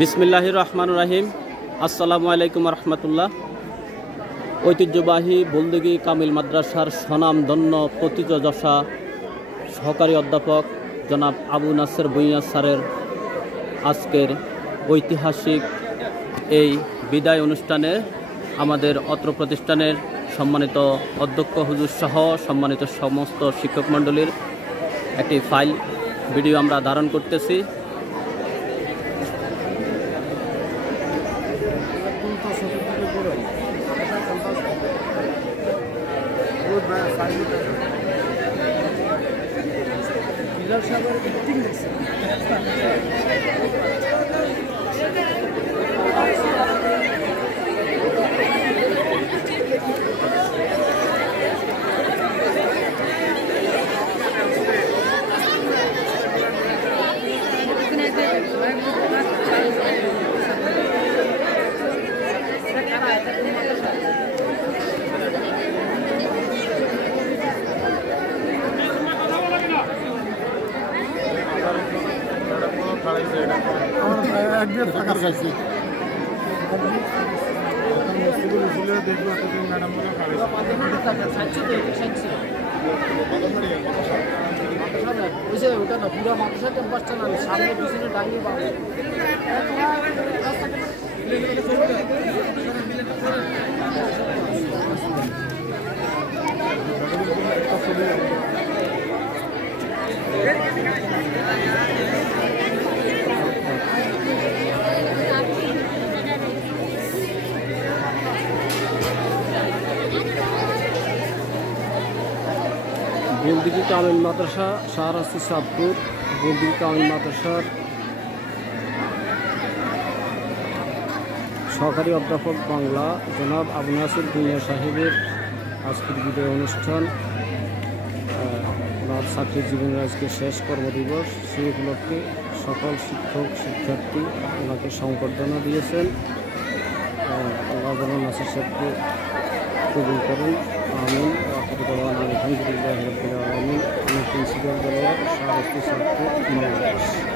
বিসমিল্লাহির রহমানির রহিম। আসসালামু আলাইকুম রহমতুল্লাহ। ঐতিহ্যবাহী বলদিঘি কামিল মাদ্রাসার স্বনামধন্য প্রথিতযশা সহকারী অধ্যাপক জনাব আবু নাসের ভূঁইয়া স্যারের আজকের ঐতিহাসিক এই বিদায় অনুষ্ঠানে আমাদের অত্র প্রতিষ্ঠানের সম্মানিত অধ্যক্ষ হুজুর সহ সম্মানিত সমস্ত শিক্ষক মণ্ডলীর একটি ফাইল ভিডিও আমরা ধারণ করতেছি। ওটা না পুরো মাদ্রাসা ক্যাম্পাসটা না সামনে পিছনে ডাঙিয়ে পাবে। বলদিঘি কামিল মাদ্রাসা শাহরাস্তি চাঁদপুর। বলদিঘি কামিল মাদ্রাসার সহকারী অধ্যাপক বাংলা জনাব আবু নাসের ভূঁইয়া সাহেবের আজকের বিদায় অনুষ্ঠান। ওনার চাকরি জীবনের আজকে শেষ কর্মদিবস, সেই উপলক্ষে সকল শিক্ষক শিক্ষার্থী ওনাকে সংবর্ধনা দিয়েছেন। আল্লাহ যেন নাসির সাহেবকে কবুল করেন, আমিন। আলহামদুলিল্লাহ রাব্বিল আলামিন। প্রিন্সিপাল শাহরাস্তি চাঁদপুর বাংলাদেশ।